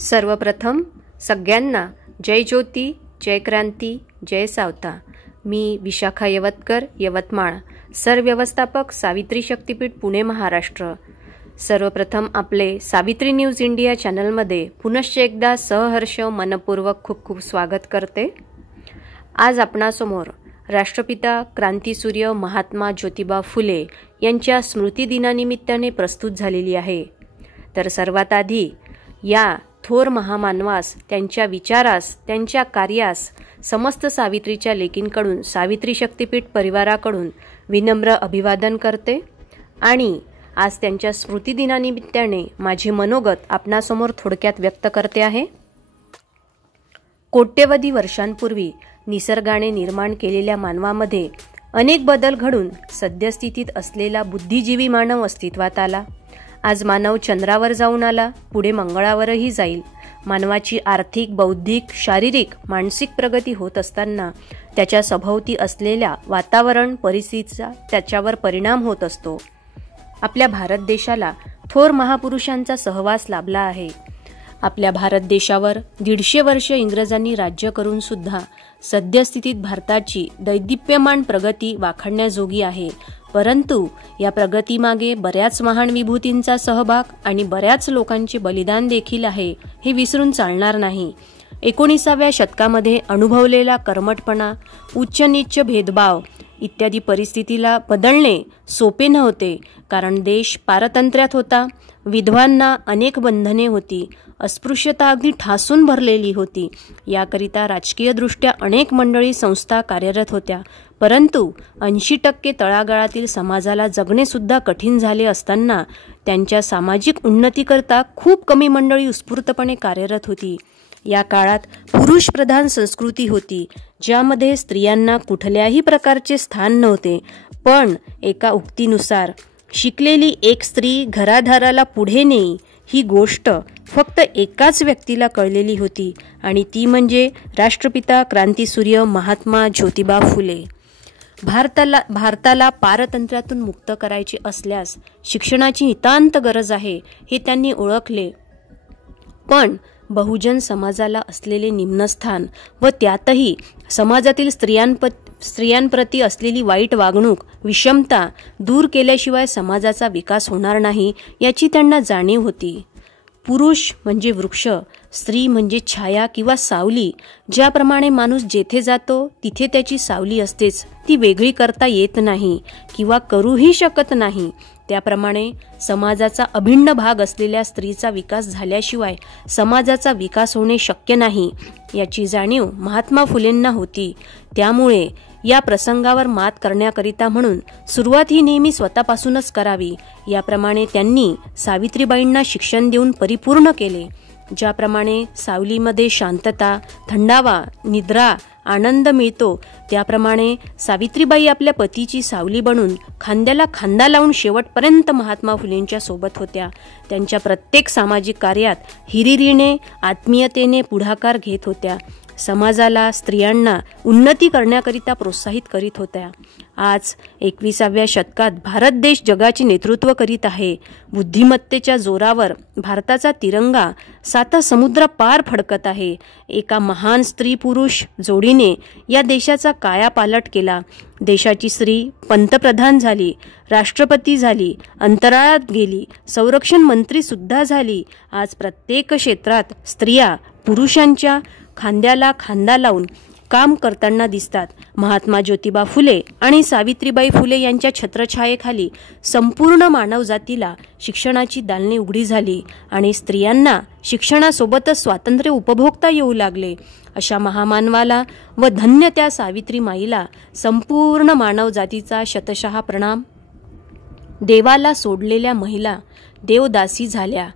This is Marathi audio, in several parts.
सर्वप्रथम सगळ्यांना जय ज्योती, जय क्रांती, जय सावता। मी विशाखा यवतकर, यवतमाळ, सरव्यवस्थापक, सावित्री शक्तीपीठ, पुणे, महाराष्ट्र। सर्वप्रथम आपले सावित्री न्यूज इंडिया चॅनलमध्ये पुनश्च एकदा सहर्ष मनपूर्वक खूप खूप स्वागत करते। आज आपणासमोर राष्ट्रपिता क्रांतीसूर्य महात्मा ज्योतिबा फुले यांच्या स्मृती दिनानिमित्ताने प्रस्तुत झालेली आहे। तर सर्वात आधी या थोर महामानवास, त्यांच्या विचारास, त्यांच्या कार्यास समस्त सावित्रीच्या लेकींकडून, सावित्री शक्तीपीठ परिवाराकडून विनम्र अभिवादन करते आणि आज त्यांच्या स्मृती दिनानिमित्ताने माझे मनोगत आपणासमोर थोडक्यात व्यक्त करते आहे। कोट्यवधी वर्षांपूर्वी निसर्गाने निर्माण केलेल्या मानवामध्ये अनेक बदल घडून सद्यस्थितीत असलेला बुद्धिजीवी मानव अस्तित्वात आला। आज मानव चंद्रावर जाऊन आला, पुढे मंगळावरही जाईल। मानवाची आर्थिक, बौद्धिक, शारीरिक, मानसिक प्रगती होत असताना त्याच्या सभोवती असलेल्या वातावरण परिस्थितीचा त्याच्यावर परिणाम होत असतो। आपल्या भारत देशाला थोर महापुरुषांचा सहवास लाभला आहे। आपल्या भारत देशावर 150 वर्ष इंग्रजांनी राज्य करून सुद्धा सद्यस्थितीत भारताची दैदिप्यमान प्रगती वाखाणण्याजोगी आहे। परंतु या प्रगतीमागे बऱ्याच महान विभूतींचा सहभाग आणि बऱ्याच लोकांचे बलिदान देखील आहे, हे विसरून चालणार नाही। 19व्या शतकामध्ये अनुभवलेला कर्मठपणा, उच्च नीच भेदभाव इत्यादी परिस्थितीला बदलणे सोपे नव्हते, कारण देश पारतंत्र्यात होता, विधवांना अनेक बंधने होती, अस्पृश्यता अगदी ठासून भरलेली होती। याकरिता राजकीयदृष्ट्या अनेक मंडळी संस्था कार्यरत होत्या, परंतु 80% तळागाळातील समाजाला जगणे सुद्धा कठीण झाले असताना त्यांच्या सामाजिक उन्नतीकरता खूप कमी मंडळी उत्स्फूर्तपणे कार्यरत होती। या काळात पुरुषप्रधान संस्कृती होती, ज्यामध्ये स्त्रियांना कुठल्याही प्रकारचे स्थान नव्हते। पण एका उक्तीनुसार शिकलेली एक स्त्री घरादाराला पुढे नेई ही गोष्ट फक्त एकाच व्यक्तीला कळलेली होती, आणि ती म्हणजे राष्ट्रपिता क्रांतीसूर्य महात्मा ज्योतिबा फुले। भारताला पारतंत्र्यातून मुक्त करायचे असल्यास शिक्षणाची नितांत गरज आहे, हे त्यांनी ओळखले। पण बहुजन समाजाला असलेले निम्नस्थान व त्यातही समाजातील स्त्रियांप्रती असलेली वाईट वागणूक, विषमता दूर केल्याशिवाय समाजाचा विकास होणार नाही, याची त्यांना जाणीव होती। पुरुष म्हणजे वृक्ष, स्त्री म्हणजे छाया किंवा सावली। ज्याप्रमाणे माणूस जेथे जातो तिथे त्याची सावली असतेच, ती वेगळी करता येत नाही किंवा करूही शकत नाही। त्याप्रमाणे समाजाचा अभिन्न भाग असलेल्या स्त्रीचा विकास झाल्याशिवाय समाजाचा विकास होणे शक्य नाही, याची जाणीव महात्मा फुलेंना होती। त्यामुळे या प्रसंगावर मात करण्याकरिता म्हणून सुरुवात ही नेहमी स्वतःपासूनच करावी, याप्रमाणे त्यांनी सावित्रीबाईंना शिक्षण देऊन परिपूर्ण केले। ज्याप्रमाणे सावलीमध्ये शांतता, थंडावा, निद्रा, आनंद मिळतो, त्याप्रमाणे सावित्रीबाई आपल्या पतीची सावली बनून खांद्याला खांदा लावून शेवटपर्यंत महात्मा फुलेंच्या सोबत होत्या। त्यांच्या प्रत्येक सामाजिक कार्यात हिरिरीने, आत्मीयतेने पुढाकार घेत होत्या। समाजाला, स्त्रियांना उन्नती करण्याकरिता प्रोत्साहित करीत होत्या। आज 21व्या शतकात भारत देश जगाचे नेतृत्व करीत आहे। बुद्धिमत्तेच्या जोरावर भारताचा तिरंगा 7 समुद्रापार फडकत आहे। एका महान स्त्री पुरुष जोडीने या देशाचा कायापालट केला। देशाची स्त्री पंतप्रधान झाली, राष्ट्रपती झाली, अंतराळात गेली, संरक्षण मंत्री सुद्धा झाली। आज प्रत्येक क्षेत्रात स्त्रिया पुरुषांच्या खांद्याला खांदा लावून काम करताना दिसतात। महात्मा ज्योतिबा फुले आणि सावित्रीबाई फुले यांच्या छत्रछायेखाली संपूर्ण मानवजातीला शिक्षणाची दालने उघडी झाली आणि स्त्रियांना शिक्षणासोबतच स्वातंत्र्य उपभोगता येऊ लागले। अशा महामानवाला व धन्य त्या सावित्री माईला संपूर्ण मानवजातीचा शतशः प्रणाम। देवाला सोडलेल्या महिला देवदासी झाल्या,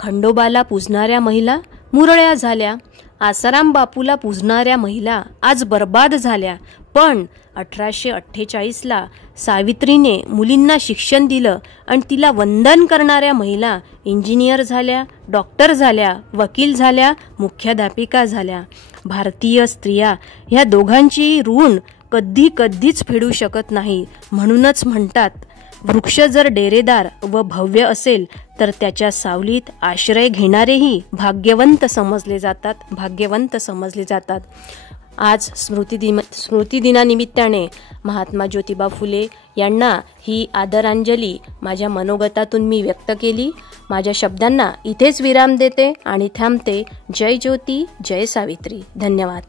खंडोबाला पूजणाऱ्या महिला मुरळ्या झाल्या, आसाराम बापूला पूजणाऱ्या महिला आज बर्बाद झाल्या। पण 1848ला सावित्रीने मुलींना शिक्षण दिलं आणि तिला वंदन करणाऱ्या महिला इंजिनियर झाल्या, डॉक्टर झाल्या, वकील झाल्या, मुख्याध्यापिका झाल्या। भारतीय स्त्रिया ह्या दोघांची ऋण कधीच फेडू शकत नाही। म्हणूनच म्हणतात, वृक्ष जर डेरेदार व भव्य असेल तर त्याच्या सावलीत आश्रय घेणारेही भाग्यवंत समजले जातात. आज स्मृतिदिनानिमित्ताने महात्मा ज्योतिबा फुले यांना ही आदरांजली माझ्या मनोगतातून मी व्यक्त केली. माझ्या शब्दांना इथेच विराम देते आणि थांबते. जय ज्योती, जय सावित्री. धन्यवाद.